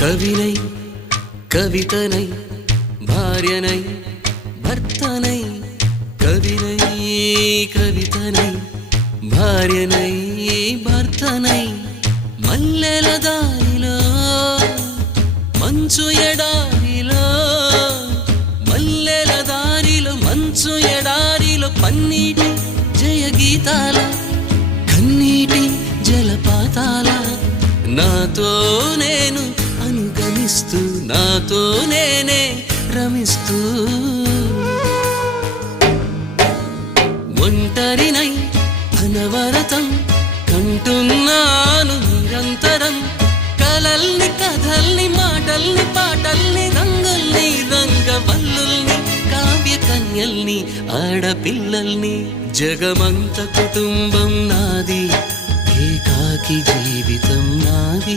కవినై కవితనై భార్యనై భర్తనై కవినై కవితనై భార్యనై భర్తనై మల్లెల దారిలో మంచు ఎడారిలో మల్లెల దారిలో మంచు ఎడారిలో పన్నీటి జయ గీతాల కన్నీటి జలపాతాల నాతో నేను అనుగమిస్తూ నాతో నేనే రమిస్తూ ఒంటరినై అనవరతం కంటున్నాను నిరంతరం కలల్ని కథల్ని మాటల్ని పాటల్ని రంగుల్ని రంగవల్లుల్ని కావ్య కన్యల్ని ఆడపిల్లల్ని జగమంత కుటుంబం నాది ఏకాకి జీవితం నాది